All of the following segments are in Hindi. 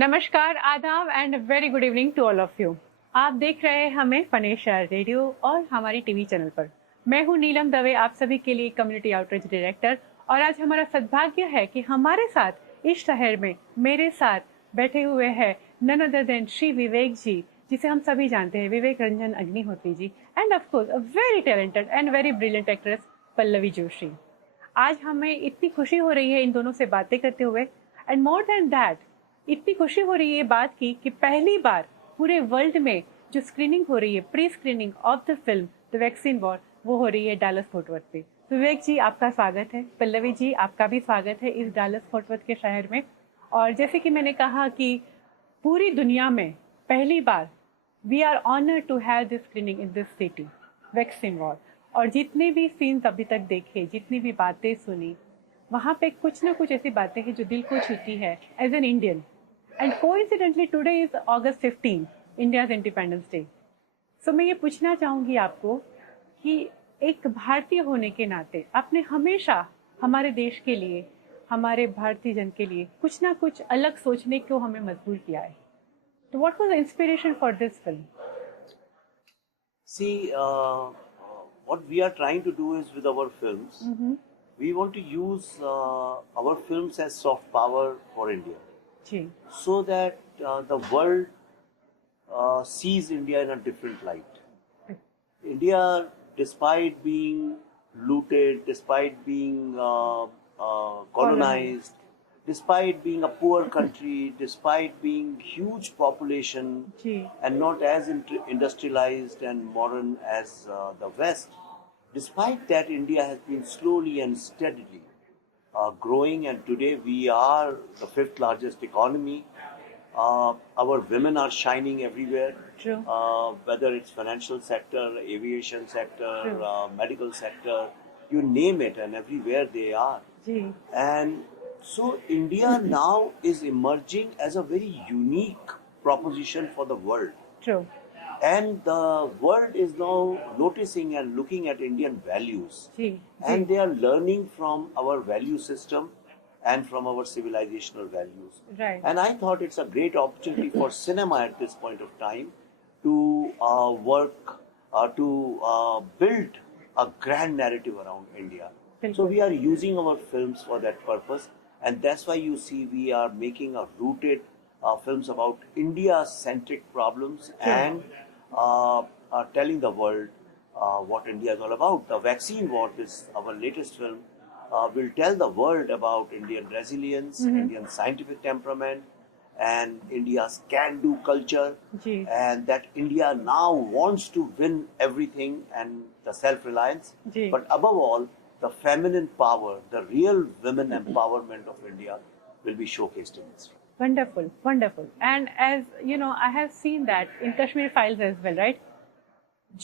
नमस्कार, आदाब and very good evening to all of you. आप देख रहे हैं हमें फनेशा रेडियो और हमारी टीवी चैनल पर। मैं हूं नीलम दवे, आप सभी के लिए कम्युनिटी आउटरीच डायरेक्टर। और आज हमारा सद्भाग्य है कि हमारे साथ इस शहर में मेरे साथ बैठे हुए हैं none other than Shri Vivek ji, जिसे हम सभी जानते हैं, Vivek Ranjan Agnihotri ji, and of course a very talented and very brilliant actress Pallavi Joshi. आज हमें इतनी खुशी हो रही है इन दोनों से बातें करते हुए, एंड मोर देन दैट इतनी खुशी हो रही है बात की कि पहली बार पूरे वर्ल्ड में जो स्क्रीनिंग हो रही है, pre screening of the film the vaccine war, वो हो रही है डालस फोर्ट वर्थ पे। विवेक जी, आपका स्वागत है। पल्लवी जी, आपका भी स्वागत है इस डालस फोर्ट वर्थ के शहर में। और जैसे कि मैंने कहा कि पूरी दुनिया में पहली बार we are honour to have this screening in this city, vaccine war. और जितने भी सीन्स अभी तक देखे, जितनी भी बातें सुनी, वहाँ पे कुछ ना कुछ ऐसी बातें हैं जो दिल को छूती है as an Indian. And coincidentally today is August 15, India's independence day. So मैं ये पूछना चाहूँगी आपको कि एक भारतीय होने के नाते आपने हमेशा हमारे देश के लिए, हमारे भारतीय जन के लिए कुछ ना कुछ अलग सोचने को हमें मजबूर किया है। तो what was the inspiration for this film? See, what we are trying to do is with our films, we want to use our films as soft power for India, जी so that the world sees India in a different light. India, despite being looted, despite being colonized, despite being a poor country, despite being huge population जी and not as industrialized and modern as the West, despite that, India has been slowly and steadily growing, and today we are the fifth largest economy. Our women are shining everywhere, true whether it's financial sector, aviation sector, True. medical sector, you name it, and everywhere they are. जी And so India now is emerging as a very unique proposition for the world. True And the world is now noticing and looking at Indian values. जी And they are learning from our value system and from our civilizational values. Right And I thought it's a great opportunity for cinema at this point of time to work, to build a grand narrative around India. So we are using our films for that purpose, and that's why you see we are making a rooted films about India-centric problems and telling the world what India is all about. The Vaccine War, is our latest film, will tell the world about Indian resilience, Indian scientific temperament, and India's can-do culture, जी and that India now wants to win everything and the self-reliance. जी But above all, the feminine power, the real women empowerment of India will be showcased in this film. Wonderful, wonderful. And as you know, I have seen that in Kashmir Files as well, right?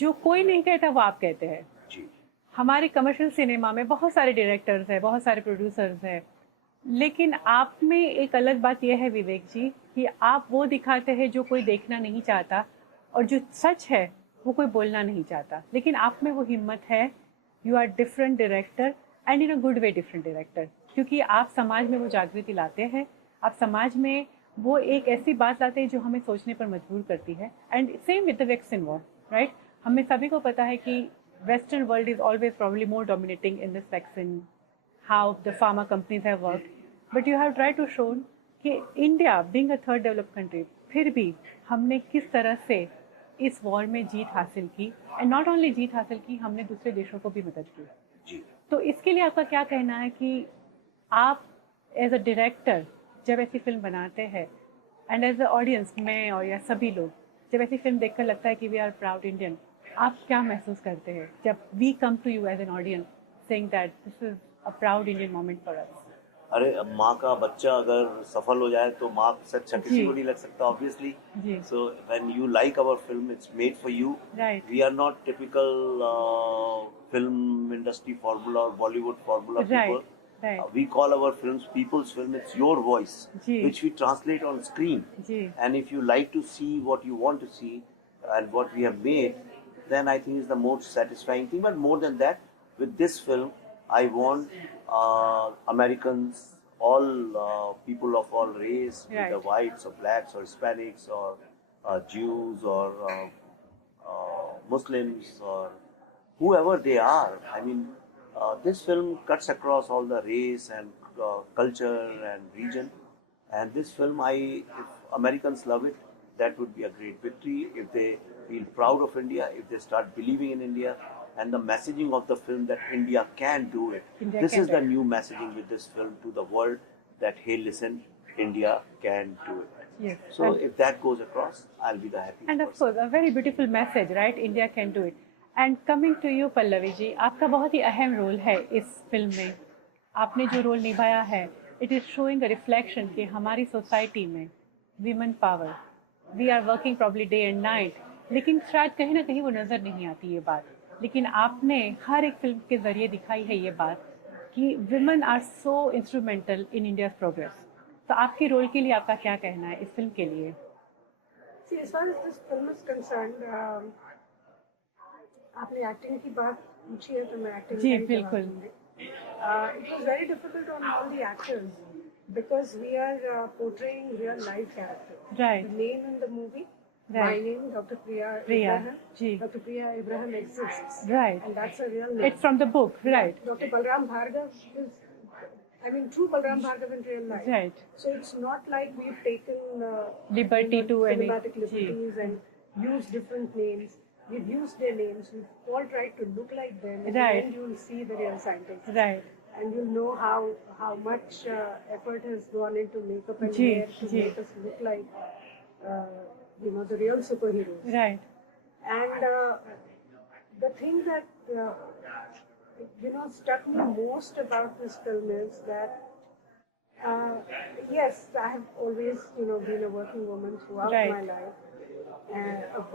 जो कोई नहीं कहता वो आप कहते हैं। जी. हमारे कमर्शियल सिनेमा में बहुत सारे डायरेक्टर्स हैं, बहुत सारे प्रोड्यूसर्स हैं, लेकिन आप में एक अलग बात यह है विवेक जी कि आप वो दिखाते हैं जो कोई देखना नहीं चाहता, और जो सच है वो कोई बोलना नहीं चाहता। लेकिन आप में वो हिम्मत है। You are different director and in a good way different director, क्योंकि आप समाज में वो जागृति लाते हैं। आप समाज में वो एक ऐसी बात लाते हैं जो हमें सोचने पर मजबूर करती है। And same with the vaccine war, right? हमें सभी को पता है कि western world is always probably more dominating in this vaccine, how the pharma companies have worked, but you have try to show कि India being a third developed country, फिर भी हमने किस तरह से इस वॉर में जीत हासिल की। एंड नॉट ओनली जीत हासिल की, हमने दूसरे देशों को भी मदद की। जी. तो इसके लिए आपका क्या कहना है कि आप एज अ डायरेक्टर जब ऐसी फिल्म बनाते हैं, एंड एज अ ऑडियंस, मैं और या सभी लोग जब ऐसी फिल्म देखकर लगता है कि वी आर प्राउड इंडियन, आप क्या महसूस करते हैं जब we come to you as an audience saying that this is a proud Indian moment for us? अरे, अब माँ का बच्चा अगर सफल हो जाए तो माँ से अच्छा किसी जी. को नहीं लग सकता, ऑब्वियसली. जी So when you like our film, it's made for you. Right We are not typical film industry formula or Bollywood formula people. Right right We call our films people's film. It's your voice, जी which we translate on screen. जी And if you like to see what you want to see and what we have made, then I think it's the most satisfying thing. But more than that, with this film, I want Americans, all people of all race, Right. whether whites or blacks or Hispanics or Jews or Muslims or whoever they are. I mean, this film cuts across all the race and culture and region. And this film, if Americans love it, that would be a great victory. If they feel proud of India, if they start believing in India, and the messaging of the film that India can do it. India This can is do the it. new messaging with this film to the world that, hey, listen, India can do it. Yes. So if that goes across, I'll be the happiest And of person. course, a very beautiful message, right? India can do it. And coming to you, Pallavi ji, आपका बहुत ही अहम रोल है इस फिल्म में. आपने जो रोल निभाया है, it is showing a reflection कि हमारी सोसाइटी में women power, we are working probably day and night, लेकिन शायद कहीं ना कहीं वो नज़र नहीं आती ये बात. लेकिन आपने हर एक फिल्म के जरिए दिखाई है ये बात कि women are so instrumental in India's progress. तो आपके रोल के लिए आपका क्या कहना है इस फिल्म के लिए? See, as far as this film is concerned, आपने एक्टिंग की बात पूछी है तो मैं एक्टिंग जी, बिल्कुल. It was very difficult on all the actors because we are portraying real life characters. Right. The name in the movie, Right. my name, Dr. Priya Priya, Abraham. Ji. Dr. Priya Abraham exists. Right. And that's a real name. It's from the book, right? Dr. Balram Bhargav is, I mean, true Balram Bhargav in real life. Right. So it's not like we've taken Liberty to any. cinematic ji. liberties and used different names. We've used their names. We've all tried to look like them. And Right. then you'll see the real scientists. Right. And you'll know how much effort has gone into makeup and ji, hair to ji. make us look like, the real superheroes. Right. And the thing that struck me most about this film is that yes, I have always been a working woman throughout Right. my life,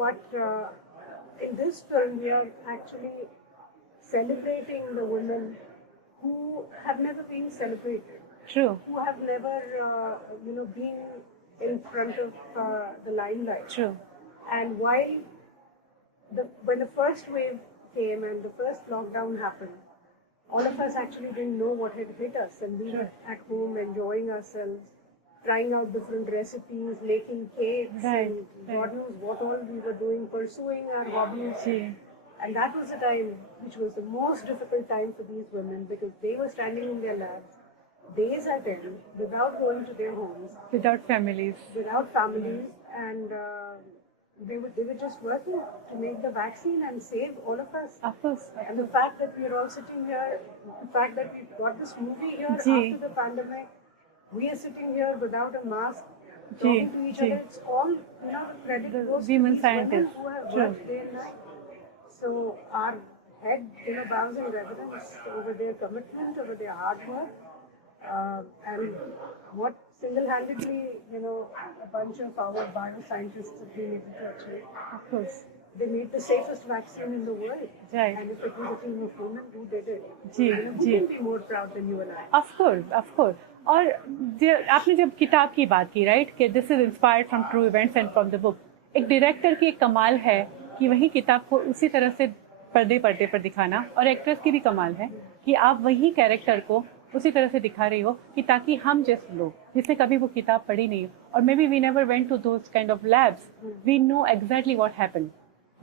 but in this film we are actually celebrating the women who have never been celebrated, True. who have never been in front of the limelight. True. And while when the first wave came and the first lockdown happened, all of us actually didn't know what had hit us, and we were at home enjoying ourselves, trying out different recipes, making cakes, Right, and right. God knows what all we were doing, pursuing our hobbies. Ji. And that was the time which was the most difficult time for these women because they were standing in their labs days at end without going to their homes, Without families. without families, and they were just working to make the vaccine and save all of us. Of course. And the fact that we are all sitting here, the fact that we've got this movie here Ji. after the pandemic, we are sitting here without a mask, Ji, talking to each ji. other. It's all, credit The goes to women these women scientists. who have True. worked day and night. So our head, bows in reverence over their commitment, over their hard work, and what single-handedly, a bunch of our bioscientists have been able to achieve. Of course. They made the safest vaccine in the world. Right. And if it was a team of women who did it, ji, who ji. can be more proud than you and I? Of course, of course. और आपने जब किताब की बात की, राइट, कि this is inspired from true events and from the book, एक डायरेक्टर की एक कमाल है कि वही किताब को उसी तरह से पर्दे पर दिखाना, और एक्ट्रेस की भी कमाल है कि आप वही कैरेक्टर को उसी तरह से दिखा रही हो कि ताकि हम जैसे लोग जिसने कभी वो किताब पढ़ी नहीं हो, और maybe we never went to those kind of labs, we know exactly what happened,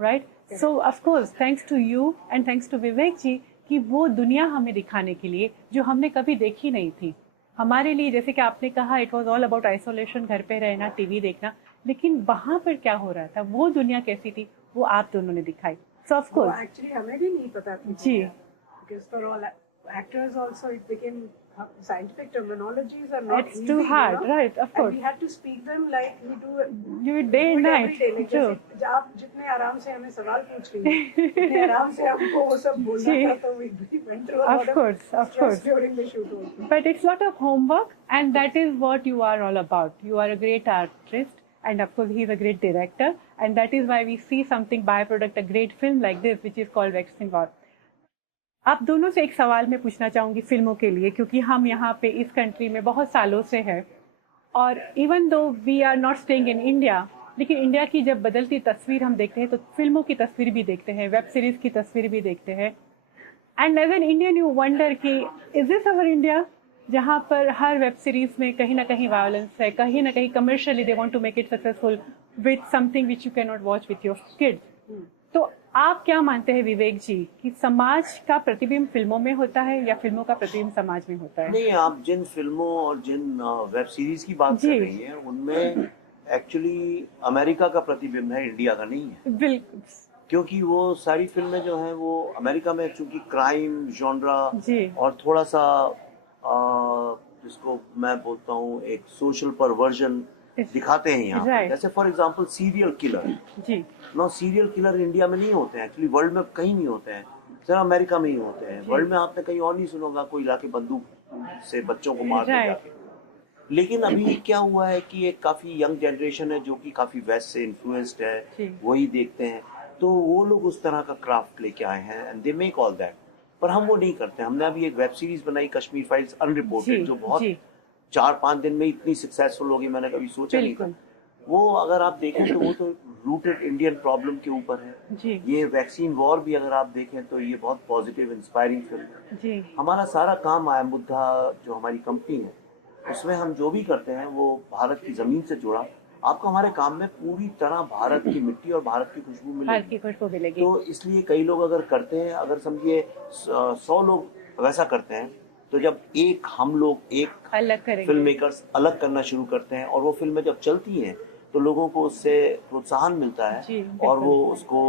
right? So of course thanks to you and thanks to Vivek ji कि वो दुनिया हमें दिखाने के लिए जो हमने कभी देखी नहीं थी, हमारे लिए, जैसे कि आपने कहा, it was all about isolation, घर पे रहना, टीवी देखना, लेकिन वहाँ पर क्या हो रहा था, वो दुनिया कैसी थी, वो आप दोनों ने दिखाई. सो ऑफ कोर्स Actually, हमें भी नहीं पता थी. जी. Because for all actors also it became scientific terminologies are not It's easy, too hard, right, of course. And we had to speak them like we do You day and do it night, every day. Like true. जैसे आप जितने आराम से हमें सवाल पूछ रही हैं, उतने आराम से हमको वो सब बोलना जी. था, तो we went through a Of lot course, of stress course. during the shoot also. But it's a lot of homework, and that is what you are all about. You are a great artist, and of course he is a great director, and that is why we see something byproduct, a great film like this, which is called Waxing War. आप दोनों से एक सवाल मैं पूछना चाहूँगी फिल्मों के लिए, क्योंकि हम यहाँ पे इस कंट्री में बहुत सालों से हैं, और even though we are not staying in India, लेकिन इंडिया की जब बदलती तस्वीर हम देखते हैं तो फिल्मों की तस्वीर भी देखते हैं, वेब सीरीज की तस्वीर भी देखते हैं, and as an Indian you wonder कि इज दिस अवर इंडिया, जहाँ पर हर वेब सीरीज में कहीं ना कहीं वायलेंस है, कहीं ना कहीं commercially they want to make it successful with something which you can not watch with your kids. तो आप क्या मानते हैं विवेक जी कि समाज का प्रतिबिंब फिल्मों में होता है या फिल्मों का प्रतिबिंब समाज में होता है? नहीं, आप जिन फिल्मों और जिन वेब सीरीज की बात कर रही हैं उनमें एक्चुअली अमेरिका का प्रतिबिंब है, इंडिया का नहीं है। बिल्कुल, क्योंकि वो सारी फिल्में जो हैं वो अमेरिका में चूंकि क्राइम जॉनरा और थोड़ा सा जिसको मैं बोलता हूँ एक सोशल परवर्जन दिखाते हैं यहाँ पे। जैसे फॉर एग्जांपल सीरियल किलर जी, नो, सीरियल किलर इंडिया में नहीं होते हैं एक्चुअली, वर्ल्ड में कहीं नहीं होते हैं, सिर्फ अमेरिका में ही होते हैं। वर्ल्ड में आपने कहीं और नहीं सुनोगा कोई लाके बंदूक से बच्चों को मार दे जाके। लेकिन अभी क्या हुआ है कि एक काफी यंग जनरेशन है जो कि काफी वेस्ट से इन्फ्लुएंस्ड है, वही देखते हैं, तो वो लोग उस तरह का क्राफ्ट लेके आए हैं and they make all that. पर हम वो नहीं करते। हमने अभी एक वेब सीरीज बनाई कश्मीर फाइल्स अनरिपोर्टेड, जो बहुत 4-5 दिन में इतनी सक्सेसफुल होगी मैंने कभी सोचा नहीं था। वो अगर आप देखें तो वो तो रूटेड इंडियन प्रॉब्लम के ऊपर है। ये वैक्सीन वॉर भी अगर आप देखें तो ये बहुत पॉजिटिव इंस्पायरिंग फिल्म है। हमारा सारा काम आया मुद्दा जो हमारी कंपनी है उसमें हम जो भी करते हैं वो भारत की जमीन से जुड़ा। आपको हमारे काम में पूरी तरह भारत की मिट्टी और भारत की खुशबू मिलेगी। तो इसलिए कई लोग अगर करते हैं, अगर समझिए 100 लोग वैसा करते हैं, तो जब हम लोग एक फिल्म मेकर्स अलग करना शुरू करते हैं और वो फिल्में जब चलती हैं तो लोगों को उससे प्रोत्साहन मिलता है और वो उसको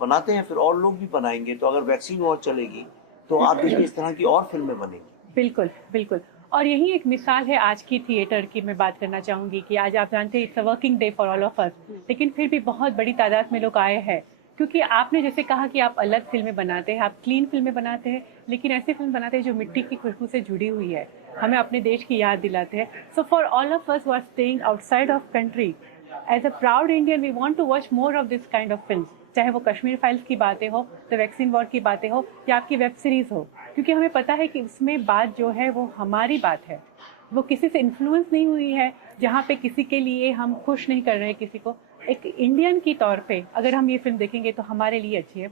बनाते हैं, फिर और लोग भी बनाएंगे। तो अगर वैक्सीन वॉर चलेगी तो आप देखिए इस तरह की और फिल्में बनेंगी। बिल्कुल बिल्कुल। और यही एक मिसाल है आज की थिएटर की। मैं बात करना चाहूंगी कि आज आप जानते हैं it's a working day for all of अस, लेकिन फिर भी बहुत बड़ी तादाद में लोग आए हैं क्योंकि आपने जैसे कहा कि आप अलग फिल्में बनाते हैं, आप क्लीन फिल्में बनाते हैं, लेकिन ऐसी फिल्म बनाते हैं जो मिट्टी की खुशबू से जुड़ी हुई है, हमें अपने देश की याद दिलाते हैं। So for all of us who are staying outside of country, as a proud Indian we want to watch more of this kind of films, चाहे वो कश्मीर फाइल्स की बातें हो, द वैक्सीन वॉर की बातें हो या आपकी वेब सीरीज हो, क्योंकि हमें पता है कि उसमें बात जो है वो हमारी बात है, वो किसी से इन्फ्लुएंस नहीं हुई है, जहाँ पे किसी के लिए हम खुश नहीं कर रहे हैं किसी को। एक इंडियन की तौर पे अगर हम ये फिल्म देखेंगे तो हमारे लिए अच्छी है।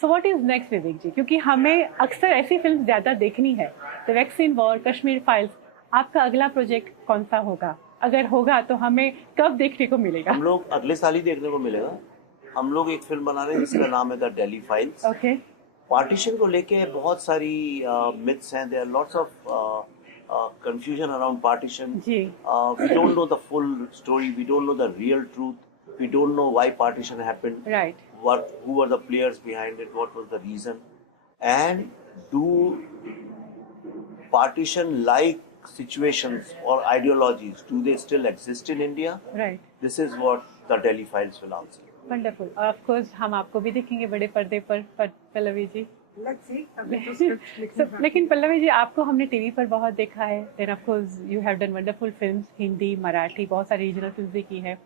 सो व्हाट इज नेक्स्ट विवेक जी, क्योंकि हमें अक्सर ऐसी फिल्म ज़्यादा देखनी है, the vaccine war, Kashmir files, आपका अगला प्रोजेक्ट कौन सा होगा? अगर होगा तो हमें कब देखने को मिलेगा? हम लोग अगले साल ही देखने को मिलेगा। हम लोग एक फिल्म बना रहे हैं जिसका नाम है the Delhi files. Okay. Partition को लेके बहुत सारी मिथ्स हैं, there are lots of confusion around partition. We don't know the full story. We don't know the real truth. We don't know why partition happened. Right. Who were the players behind it? What was the reason? And do partition-like situations or ideologies, do they still exist in India? Right. This is what the Delhi Files will answer. Wonderful. Of course, हम आपको भी देखेंगे बड़े पर्दे पर पल्लवी जी। लेकिन पल्लवी जी, आपको हमने टीवी पर बहुत देखा है, then of course you have done wonderful films, Hindi, Marathi, बहुत सारी रीजनल फिल्म्स भी की है,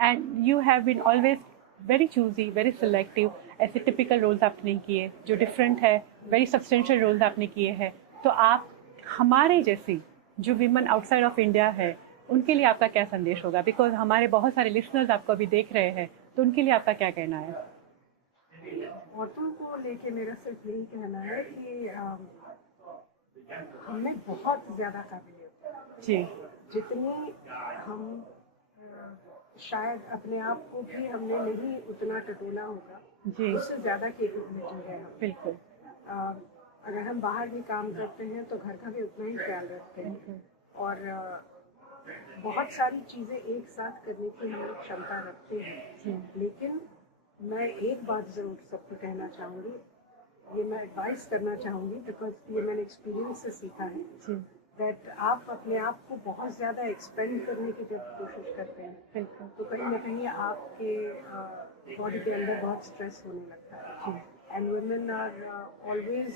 and you have been always very choosy, very selective. ऐसे टिपिकल रोल्स आपने नहीं किए, जो डिफरेंट है, वेरी सब्सटेंशियल रोल्स आपने किए हैं। तो आप हमारे जैसी जो विमेन आउटसाइड ऑफ इंडिया है उनके लिए आपका क्या संदेश होगा? बिकॉज हमारे बहुत सारे लिसनर्स आपको अभी देख रहे हैं, तो उनके लिए आपका क्या कहना है? औरतों को लेके मेरा सिर्फ यही कहना है कि हमें बहुत ज़्यादा काबिलियत जी, जितनी हम शायद अपने आप को भी हमने नहीं उतना टटोला होगा जी, उससे ज़्यादा केपेबिलिटी है हम। बिल्कुल। अगर हम बाहर भी काम करते हैं तो घर का भी उतना ही ख्याल रखते हैं और बहुत सारी चीज़ें एक साथ करने की हम लोग क्षमता रखते हैं। लेकिन मैं एक बात ज़रूर सबको कहना चाहूँगी, ये मैं एडवाइस करना चाहूँगी बिकॉज ये मैंने एक्सपीरियंस से सीखा है, दैट आप अपने आप को बहुत ज़्यादा एक्सपेंड करने की जब कोशिश करते हैं तो कहीं ना कहीं आपके बॉडी के अंदर बहुत स्ट्रेस होने लगता है। And women are always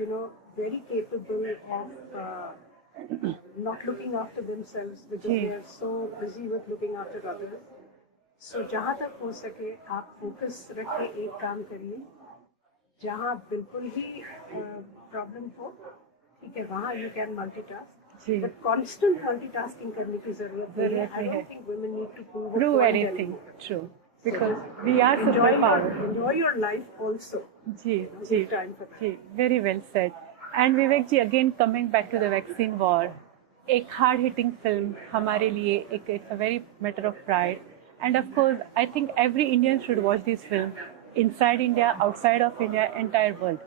you know very capable of not looking after themselves because they are so busy with looking after others. So जहाँ तक हो सके आप फोकस रखिए, एक काम करिए, जहाँ बिल्कुल ही प्रॉब्लम हो, ठीक है, वहाँ you can multitask, but constant multitasking करने की जरूरत है। I don't think women need to prove anything. True. Because we are super powerful. Enjoy your life also. जी जी जी, very well said. And Vivek ji, again coming back to the vaccine war, एक हार्ड हिटिंग फिल्म हमारे लिए एक it's a very matter of pride, and of course I think every Indian should watch this film, inside India, outside of India, entire world.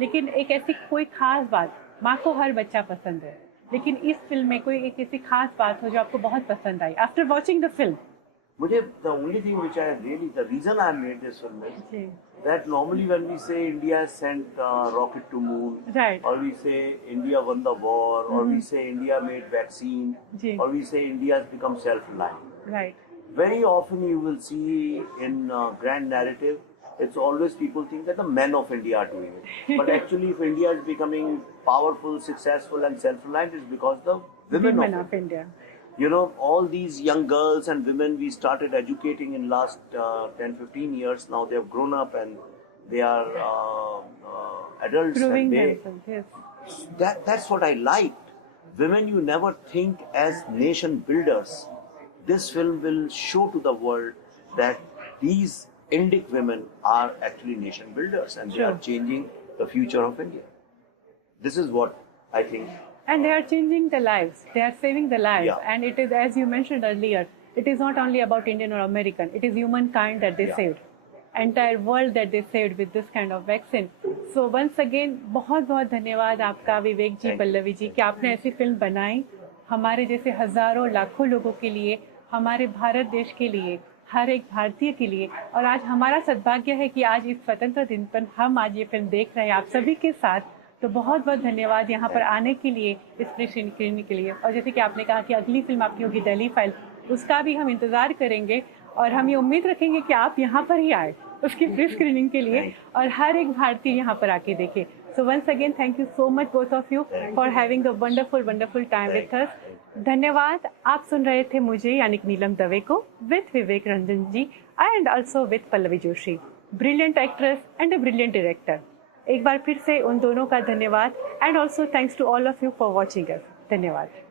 लेकिन एक ऐसी कोई खास बात, माँ को हर बच्चा पसंद है, लेकिन इस फिल्म में कोई एक ऐसी खास बात हो जो आपको बहुत पसंद आई आफ्टर वॉचिंग द फिल्म? मुझे the only thing which I really, the reason I made this film is जी, that normally when we say India sent rocket to moon, Right. or we say India won the war, or we say India made vaccine, जी. or we say India has become self-reliant. Right. Very often you will see in grand narrative, it's always people think that the men of India are doing it. But actually if India is becoming powerful, successful and self-reliant, it's because the women Women of of India. You know, all these young girls and women we started educating in last 10-15 years. Now they have grown up and they are adults. Proving and they, themselves, yes. that's what I liked. Women you never think as nation builders. This film will show to the world that these Indic women are actually nation builders and they Sure. are changing the future of India. This is what I think. And they are changing the lives, they are saving the lives. Yeah. And it is, as you mentioned earlier, it is not only about Indian or American, it is humankind that they Yeah. saved, entire world that they saved with this kind of vaccine. So once again, बहुत बहुत धन्यवाद आपका विवेक जी, Thank you. पल्लवी जी, कि आपने ऐसी फिल्म बनाई हमारे जैसे हजारों लाखों लोगों के लिए, हमारे भारत देश के लिए, हर एक भारतीय के लिए. और आज हमारा सद्भाग्य है कि आज इस स्वतंत्र दिन पर हम आज ये फिल्म देख रहे हैं आप सभी के साथ. तो बहुत बहुत धन्यवाद यहाँ पर आने के लिए, इस प्री स्क्रीनिंग के लिए. और जैसे कि आपने कहा कि अगली फिल्म आपकी होगी दिल्ली फाइल, उसका भी हम इंतज़ार करेंगे और हम ये उम्मीद रखेंगे कि आप यहाँ पर ही आए उसकी प्री स्क्रीनिंग के लिए और हर एक भारतीय यहाँ पर आके देखे. So once again thank you so much both of you for having the wonderful time with us. धन्यवाद. आप सुन रहे थे मुझे यानी कि नीलम दवे को with Vivek Ranjan ji and also with Pallavi Joshi, brilliant actress and a brilliant director. एक बार फिर से उन दोनों का धन्यवाद and also thanks to all of you for watching us. धन्यवाद.